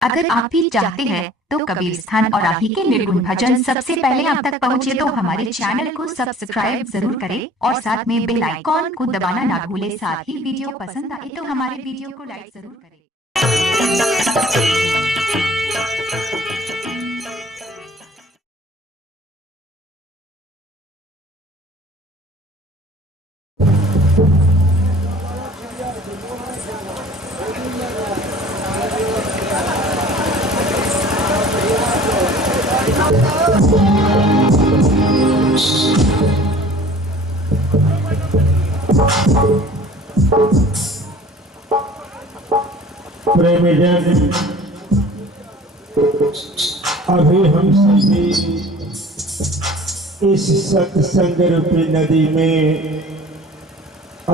अगर आप भी चाहते हैं तो कबीर स्थान और आप ही के निर्गुण भजन सबसे पहले आप तक पहुंचे तो हमारे चैनल को सब्सक्राइब जरूर करें और साथ में बेल आइकॉन को दबाना ना भूलें। साथ ही वीडियो पसंद आए तो हमारे वीडियो को लाइक जरूर करें। प्रेमीजन, अभी हम सभी इस सत्संग रूपी नदी में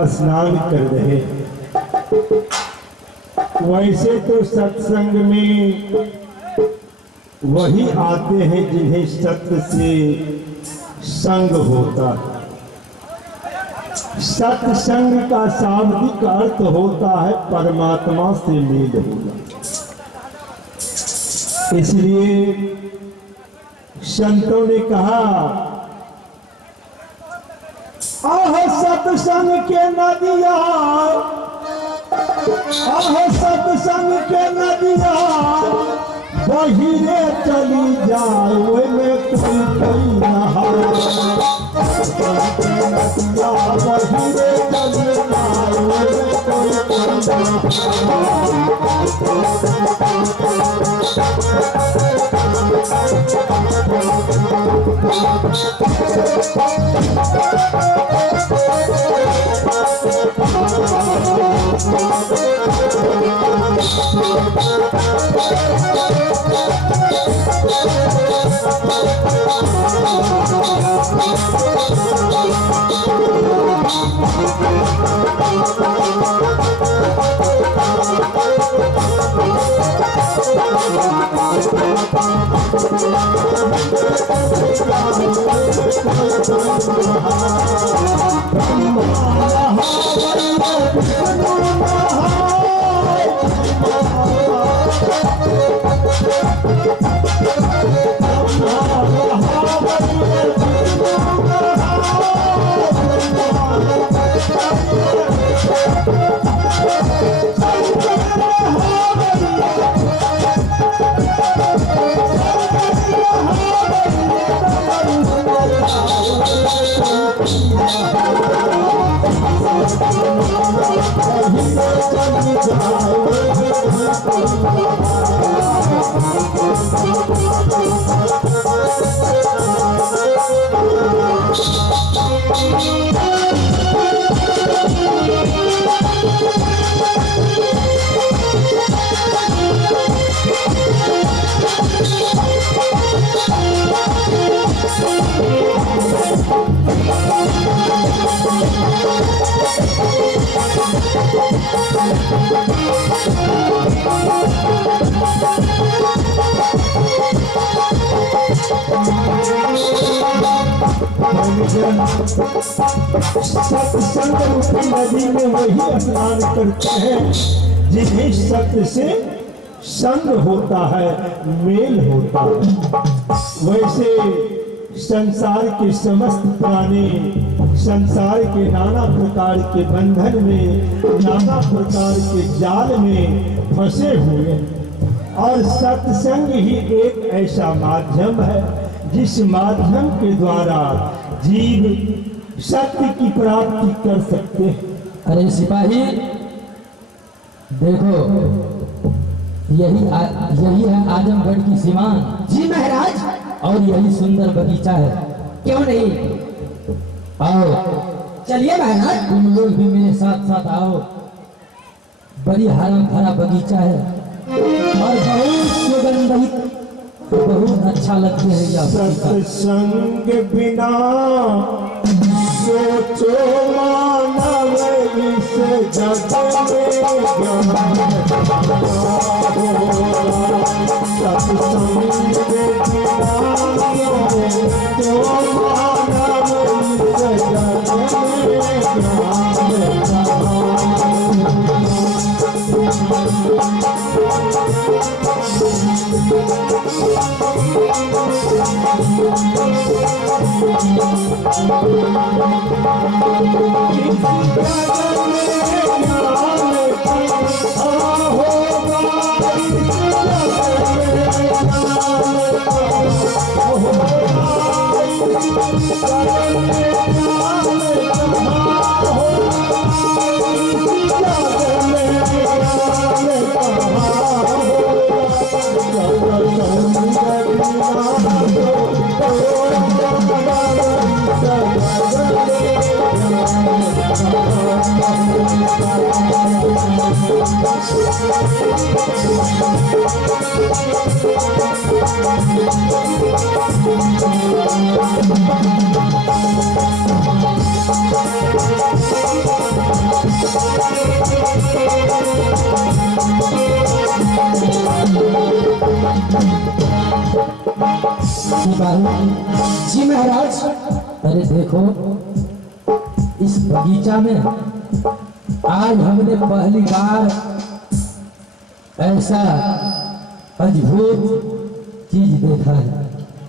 स्नान कर रहे हैं। वैसे तो सत्संग में वही आते हैं जिन्हें सत्य से संग होता है। सत्संग का शाब्दिक अर्थ होता है परमात्मा से मेल होना। इसलिए संतों ने कहा, आह सत्संग के नदिया, आह सत्संग के नदिया बहिरे चली जाए में कोई कोई नहा। नदिया बहिरे चली जाए में कोई सत्संग रूपी नदी में वही स्नान करते हैं जिन्हें सत्य से संग होता है, मेल होता है। वैसे संसार के समस्त प्राणी संसार के नाना प्रकार के बंधन में, नाना प्रकार के जाल में फंसे हुए, और सत्संग ही एक ऐसा माध्यम है जिस माध्यम के द्वारा जीव सत्य की प्राप्ति कर सकते हैं। अरे सिपाही देखो, यही है आजमगढ़ की सीमा। जी महाराज। और यही सुंदर बगीचा है। क्यों नहीं, आओ चलिए महाराज। तुम लोग भी मेरे साथ साथ आओ। बड़ी हरा भरा बगीचा है और बहुत सुगंधित, बहुत अच्छा लगते हैं यह। सत्संग बिना सोचो मानव इस जग में सत्संग बिना सोचो मानव इस जग में जी महाराज। अरे देखो इस बगीचा में आज हमने पहली बार ऐसा अद्भुत चीज देखा है।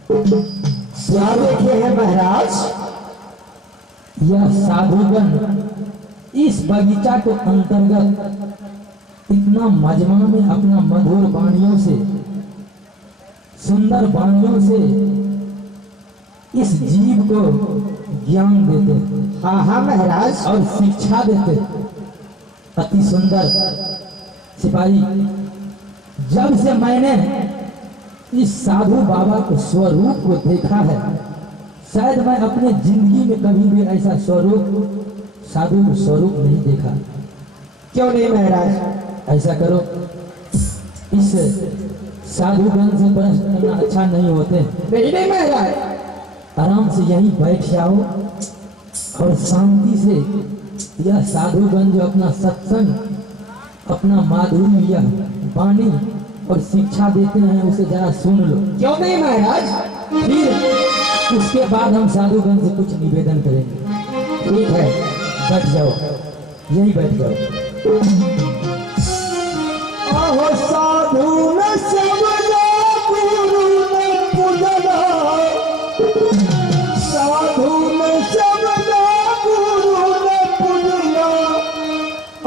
क्या देखे हैं महाराज? यह साधुगण इस बगीचा के अंतर्गत इतना मजमा में अपना मधुर वाणियों से, सुंदर वाणियों से इस जीव को ज्ञान देते। हाँ हाँ महाराज। और शिक्षा देते। अति सुंदर। सिपाही, जब से मैंने इस साधु बाबा के स्वरूप को देखा है, शायद मैं अपने जिंदगी में कभी भी ऐसा स्वरूप, साधु स्वरूप नहीं देखा। क्यों नहीं महाराज? ऐसा करो, इस साधुगण से प्रश्न करना अच्छा नहीं होते। नहीं महाराज। आराम से यहीं बैठ जाओ और शांति से यह साधुगण जो अपना सत्संग, अपना माधुर्य, वाणी और शिक्षा देते हैं उसे जरा सुन लो। क्यों नहीं महाराज? फिर उसके बाद हम साधुगण से कुछ निवेदन करेंगे। ठीक है, बैठ जाओ, यहीं बैठ जाओ। आहो साधु न सबला गुरु न पूजना, साधु न सबला गुरु न पूजना,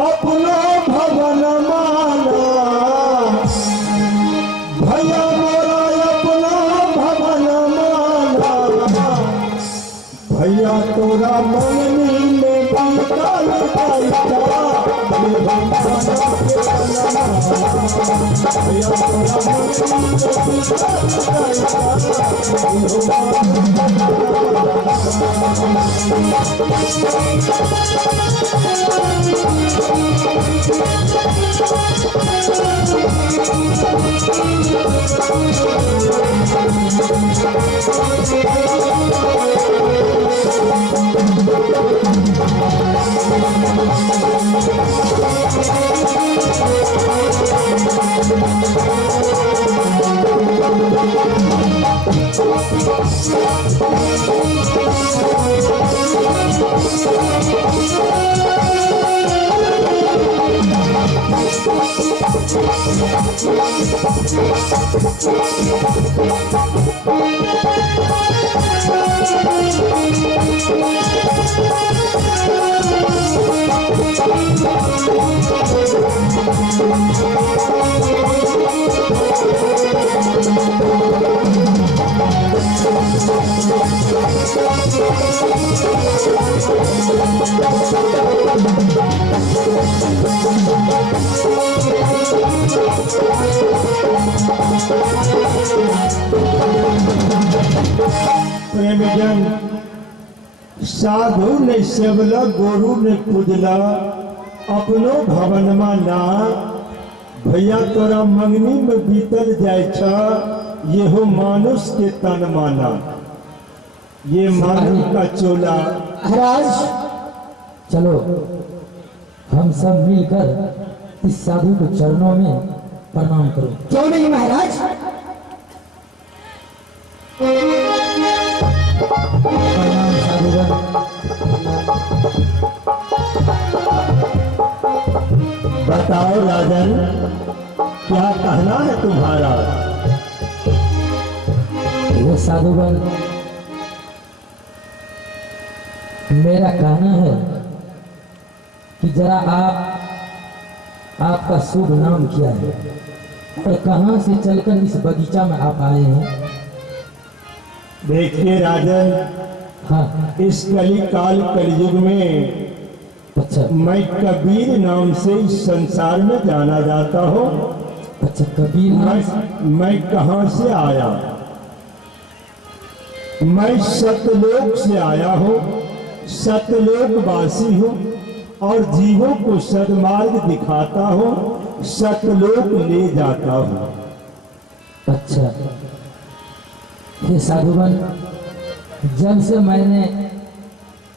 अपना भवन माना भैया मोरा अपना भवन माना, भैया तोरा मंगनी में बंगाल प्रेमजन, साधु ने सेवला गुरु ने पूजला, अपनो भवनमा ना भैया तोरा मंगनी में बीतल जाय छ, येहो मानुष के तन माना, ये मानव का चोला। महाराज चलो हम सब मिलकर इस साधु के चरणों में प्रणाम करो। क्यों नहीं महाराज? प्रणाम साधुगण। बताओ राजन, क्या कहना है तुम्हारा? साधुगण, मेरा कहना है कि जरा आपका शुभ नाम क्या है और कहां से चलकर इस बगीचा में आप आए हैं? देखिए राजन, हाँ। इस कली काल कलयुग में अच्छा मैं कबीर नाम से इस संसार में जाना जाता हूँ। अच्छा, कबीर नाम से। मैं कहाँ से आया? मैं सतलोक से आया हूँ, सतलोक वासी हूँ और जीवों को सदमार्ग दिखाता हूँ, सतलोक ले जाता हूँ। अच्छा, हे साधुगण, जब से मैंने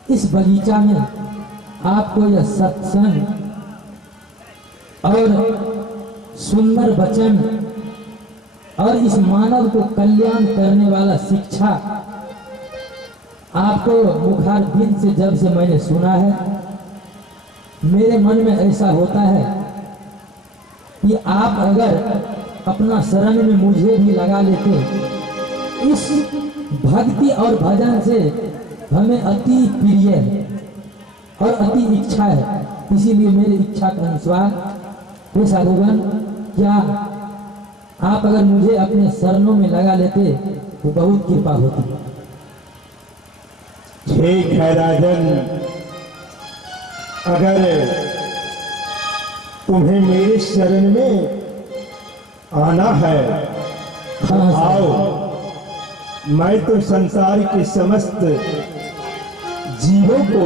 इस बगीचा में आपको यह सत्संग और सुंदर वचन और इस मानव को कल्याण करने वाला शिक्षा आपको मुखारबिंद से जब से मैंने सुना है, मेरे मन में ऐसा होता है कि आप अगर अपना शरण में मुझे भी लगा लेते, इस भक्ति और भजन से हमें अति प्रिय है और अति इच्छा है। इसीलिए मेरी इच्छा के अनुसार हे साधुगण, क्या आप अगर मुझे अपने शरणों में लगा लेते तो बहुत कृपा होती। ठीक है राजन, अगर तुम्हें मेरे शरण में आना है हाँ, आओ। मैं तो संसार के समस्त जीवों को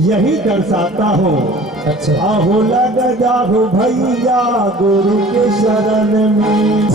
यही दर्शाता हूँ। अच्छा, आहो लग जाओ भैया गुरु के शरण में।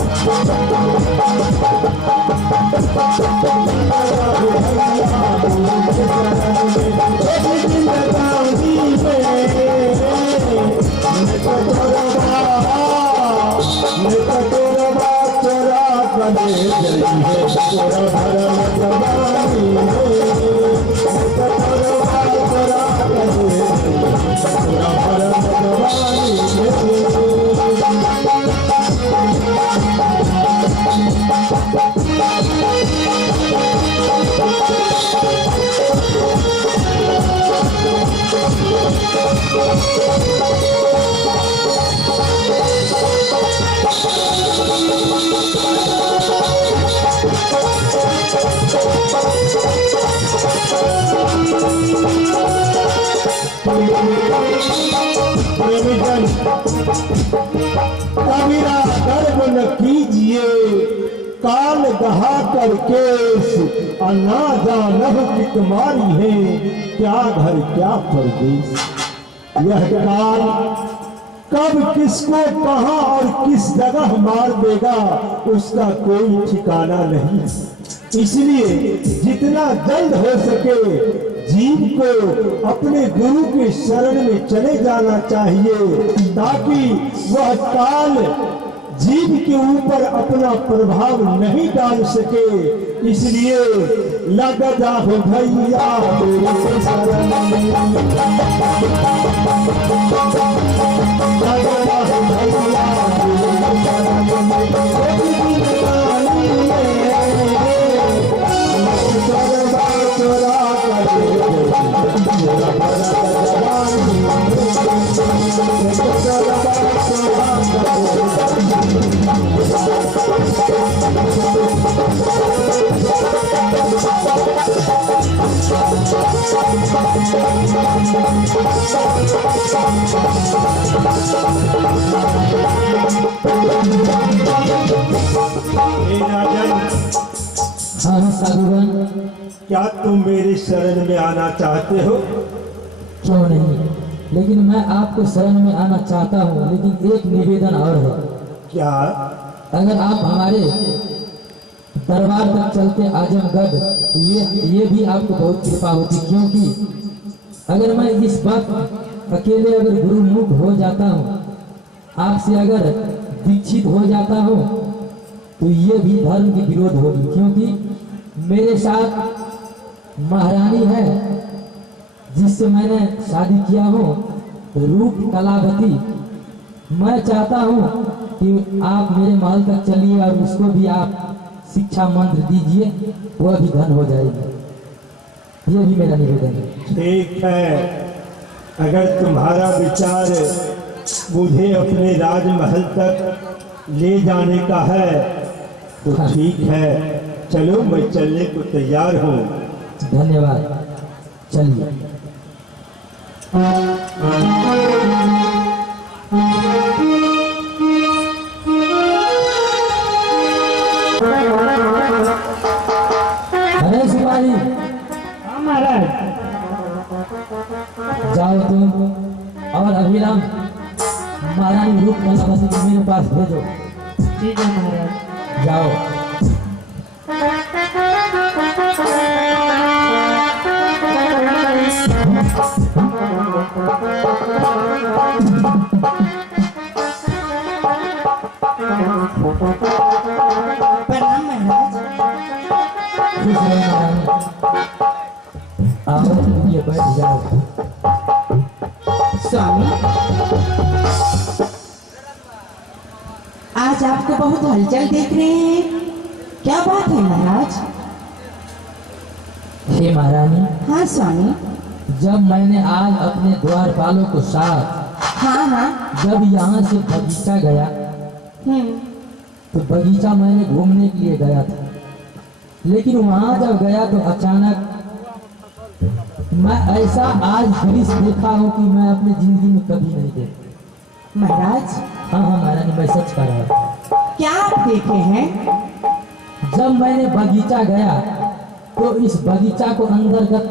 कबीरा गर्व न कीजिए काल दहा कर केस, ना जानह कि तुम्हारी है क्या घर क्या परदेश। यह काल कब किसको कहां और किस जगह मार देगा उसका कोई ठिकाना नहीं। इसलिए जितना जल्द हो सके जीव को अपने गुरु के शरण में चले जाना चाहिए, ताकि वह काल जीव के ऊपर अपना प्रभाव नहीं डाल सके। इसलिए लग जाओ भैया गुरु के शरण में, लग जाओ भैया गुरु के शरण में। हाँ साधुगण, क्या तुम मेरे शरण में आना चाहते हो? क्यों नहीं, लेकिन मैं आपको शरण में आना चाहता हूँ, लेकिन एक निवेदन और है। क्या? अगर आप हमारे दरबार तक चलते आजमगढ़ तो ये भी आपको बहुत कृपा होती, क्योंकि अगर मैं इस वक्त अकेले अगर गुरुमुख हो जाता हूँ, आपसे अगर दीक्षित हो जाता हूँ, तो ये भी धर्म की विरोध होगी। क्योंकि मेरे साथ महारानी है जिससे मैंने शादी किया हो, रूप कलावती। मैं चाहता हूँ कि आप मेरे महल तक चलिए और उसको भी आप शिक्षा मंत्र दीजिए, वह भी धन हो जाएगी। ये भी मेरा निवेदन है। ठीक है, अगर तुम्हारा विचार मुझे अपने राजमहल तक ले जाने का है तो ठीक है, चलो मैं चलने को तैयार हूँ। धन्यवाद, चलिए। अरे सिपाही, हाँ महाराज। जाओ तुम और अभिराम महारानी रूप कलावती को मेरे पास भेजो। ठीक है महाराज। जाओ। प्रणाम महाराज। खुश रहो महारानी। आओ, ये बैठ जाओ। स्वामी, आज आपको बहुत हलचल देख रहे हैं, क्या बात है महाराज? हे महारानी, हाँ स्वामी। जब मैंने आज अपने द्वारपालों को साथ हाँ हाँ। जब यहाँ से बगीचा गया हम्म। तो बगीचा मैंने घूमने के लिए गया था, लेकिन वहाँ जब गया तो अचानक मैं ऐसा आज दृश्य देखा हूँ कि मैं अपनी जिंदगी में कभी नहीं देखा। महाराज, हाँ हाँ महारानी, मैं सच कह रहा हूँ। क्या आप देखे हैं? जब मैंने बगीचा गया तो इस बगीचा को अंतर्गत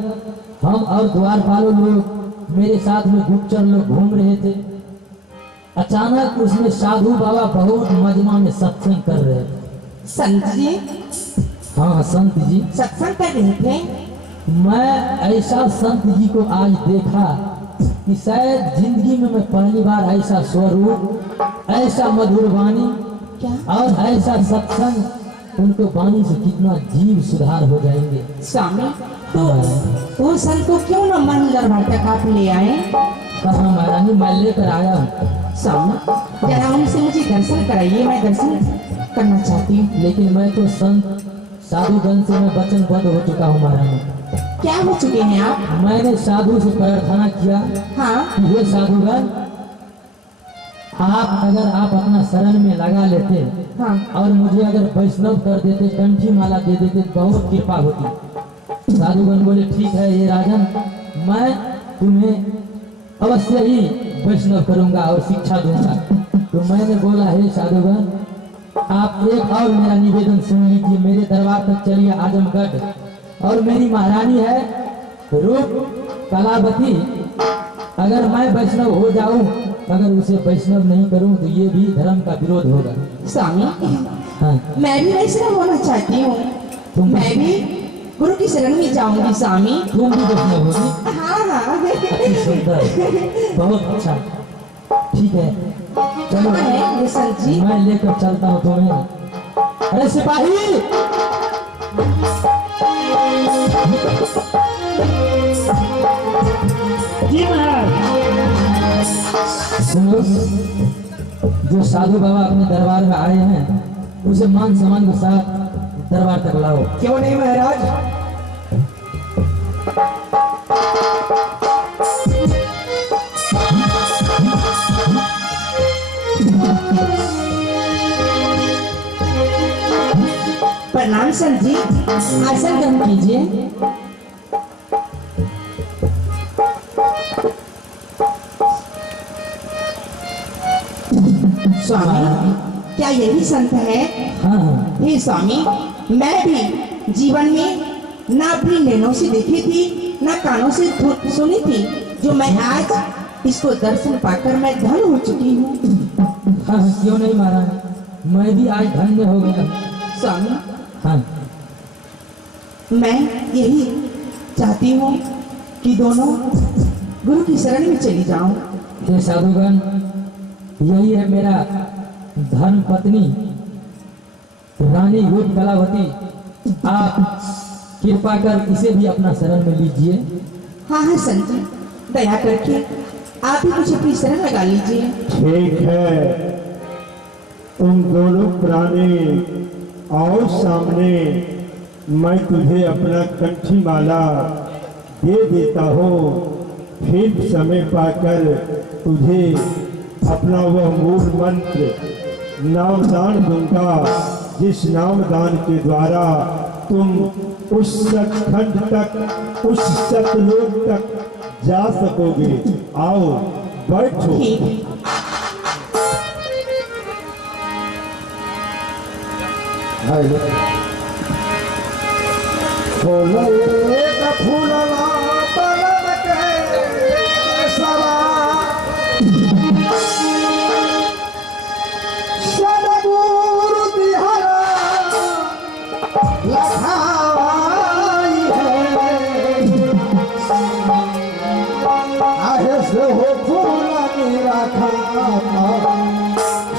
हम और द्वारपालों लोग मेरे साथ में गुप्तचर लोग घूम रहे थे। अचानक उसमें साधु बाबा बहुत मजमा में सत्संग कर रहे थे। संत जी हाँ संत जी, सत्संग कर रहे थे? मैं ऐसा संत जी को आज देखा कि शायद जिंदगी में मैं पहली बार ऐसा स्वरूप, ऐसा मधुर वाणी क्या? और ऐसा सत्संग, उनको वाणी से कितना जीव सुधार हो जाएंगे। स्वामी, तो वो संत को क्यों न मंदिर भर तक आप ले आए? कहाँ महारानी, मैं लेकर आया हूँ। स्वामी, जरा उनसे मुझे दर्शन कराइए, मैं दर्शन करना चाहती हूँ। लेकिन मैं तो संत साधुगण से मैं वचनबद्ध हो चुका हूँ महारानी। क्या हो चुके हैं आप? मैंने साधु से प्रार्थना किया हाँ कि हे साधुगण, आप अगर आप अपना शरण में लगा लेते हाँ। और मुझे अगर वैष्णव कर देते, कंठी माला दे देते, बहुत कृपा होती। साधुगण बोले ठीक है ये राजन, मैं तुम्हें अवश्य ही वैष्णव करूंगा और शिक्षा दूंगा। तो मैंने बोला हे साधुगण, आप एक और मेरा निवेदन सुन लीजिए, मेरे दरबार तक चलिए आजमगढ़, और मेरी महारानी है रूप कलावती, अगर मैं वैष्णव हो जाऊं, अगर उसे वैष्णव नहीं करूं तो ये भी धर्म का विरोध होगा। स्वामी, हाँ, मैं भी वैष्णव होना चाहती हूँ। तुम मैं भी गुरु की शरण में जाऊंगी स्वामी। तुम भी वैष्णव होगी? हाँ हाँ। अति सुंदर, बहुत अच्छा। ठीक है, चलो कहाँ है ये संत जी? मैं लेकर चलता हूँ तुम्हें। अरे सिपाही, जी महाराज। सुनो, जो साधु बाबा अपने दरबार में आए हैं उसे मान सम्मान के साथ दरबार तक लाओ। क्यों नहीं महाराज? प्रणाम संत जी, आसन ग्रहण कीजिए। स्वामी, क्या यही संत है? हाँ हाँ, हे स्वामी, मैं भी जीवन में ना अपनी नैनों से देखी थी, ना कानों से सुनी थी, जो मैं आज इसको दर्शन पाकर मैं धन हो चुकी हूँ। हाँ हाँ, क्यों नहीं महाराज, मैं भी आज धन्य हो गया। स्वामी, हाँ, मैं यही चाहती हूँ कि दोनों गुरु की शरण में चली जाऊं। हे साधुगण, यही है मेरा धर्म पत्नी रानी रूप कलावती, आप कृपा कर इसे भी अपना शरण में लीजिए। हाँ हाँ संत जी, दया करके आप भी मुझे अपनी शरण लगा लीजिए। ठीक है, तुम दोनों प्राणी और सामने मैं तुझे अपना कंठी माला दे देता हूँ, फिर समय पाकर तुझे अपना वह मूल मंत्र नामदान दूंगा, जिस नामदान के द्वारा तुम उस सचखंड तक, उस सतलोक तक जा सकोगे। आओ बैठो।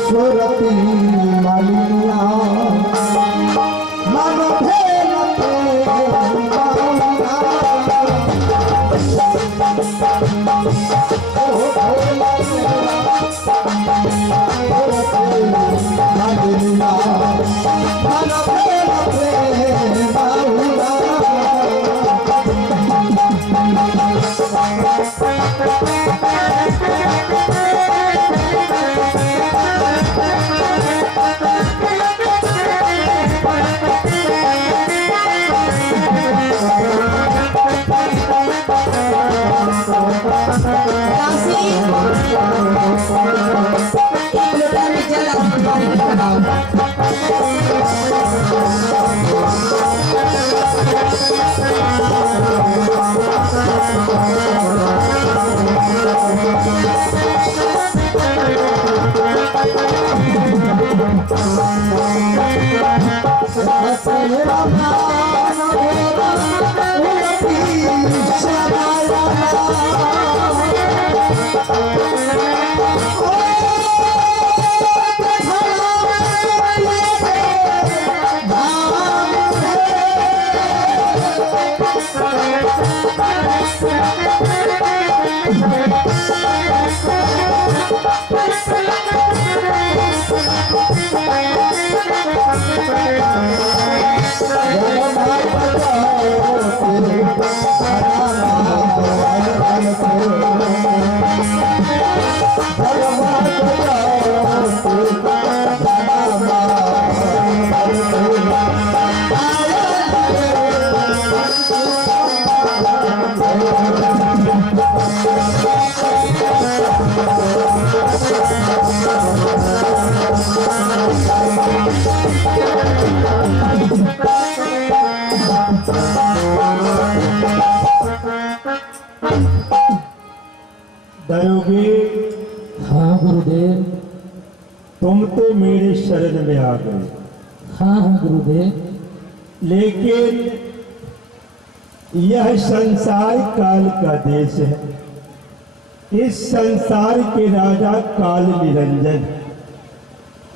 सुरती मालिया मानो दयोगी। हाँ गुरुदेव। तुम तो मेरे शरण में आ गए। हाँ हाँ गुरुदेव। लेकिन यह संसार काल का देश है। इस संसार के राजा काल निरंजन।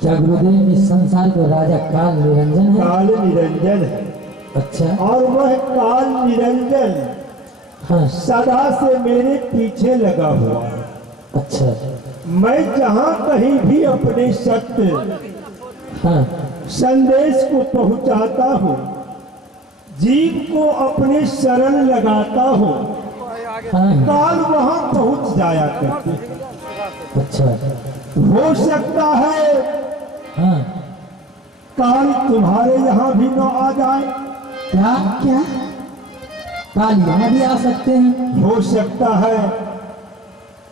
क्या गुरुदेव इस संसार का राजा काल निरंजन है? काल निरंजन है। अच्छा। और वह काल निरंजन हाँ। सदा से मेरे पीछे लगा हुआ है। अच्छा। मैं जहाँ कहीं भी अपने सत्य हाँ। संदेश को पहुँचाता हूँ, जीव को अपने शरण लगाता हूँ, हाँ। काल वहाँ पहुँच जाया करते। अच्छा। हो सकता है हाँ। काल तुम्हारे यहाँ भी न आ जाए। क्या क्या काल यहाँ भी आ सकते हैं? हो सकता है,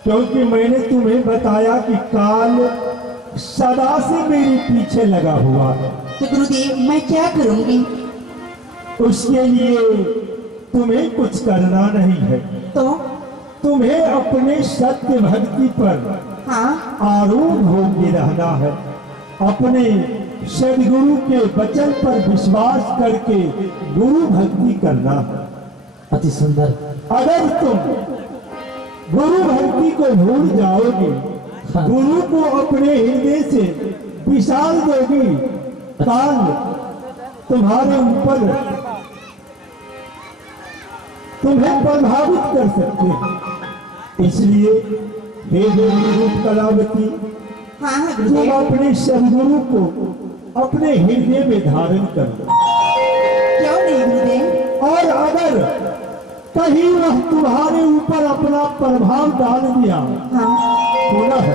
क्योंकि मैंने तुम्हें बताया कि काल सदा से मेरे पीछे लगा हुआ है। तो गुरुदेव मैं क्या करूंगी? उसके लिए तुम्हें कुछ करना नहीं है। तो तुम्हें अपने सत्य भक्ति पर हाँ। आरूढ़ होकर रहना है। अपने सदगुरु के वचन पर विश्वास करके गुरु भक्ति करना है। अति सुंदर। अगर तुम गुरु भक्ति को भूल जाओगे, हाँ। गुरु को अपने हृदय से विशाल दोगी, काल तुम्हारे ऊपर तुम्हें प्रभावित कर सकते हैं। इसलिए हे देवी रूप कलावती, हाँ हाँ तुम गुरुदेव। अपने सदगुरु को अपने हृदय में धारण कर लो। क्यों नहीं गुरुदेव? और अगर कहीं वह तुम्हारे ऊपर अपना प्रभाव डाल दिया, हाँ पुनः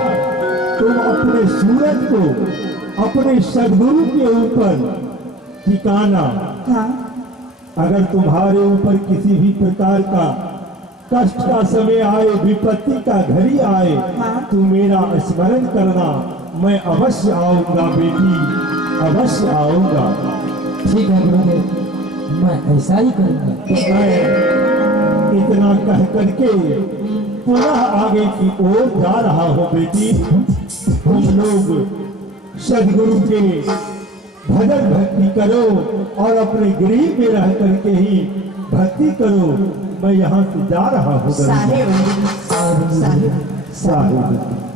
तुम अपने सूरज को अपने सद्गुरु के ऊपर ठिकाना। हाँ अगर तुम्हारे ऊपर किसी भी प्रकार का कष्ट का समय आए, विपत्ति का घड़ी आए, हाँ। तू मेरा स्मरण करना, मैं अवश्य आऊंगा बेटी, अवश्य आऊंगा। ठीक है गुरुदेव, मैं ऐसा ही करूंगा। तो मैं इतना कह करके पुनः आगे की ओर जा रहा हूँ बेटी। तुम लोग सद्गुरु के भजन भक्ति करो और अपने गृह में रह करके ही भक्ति करो। मैं यहाँ से जा रहा हूँ साहेब साहेब साहिब।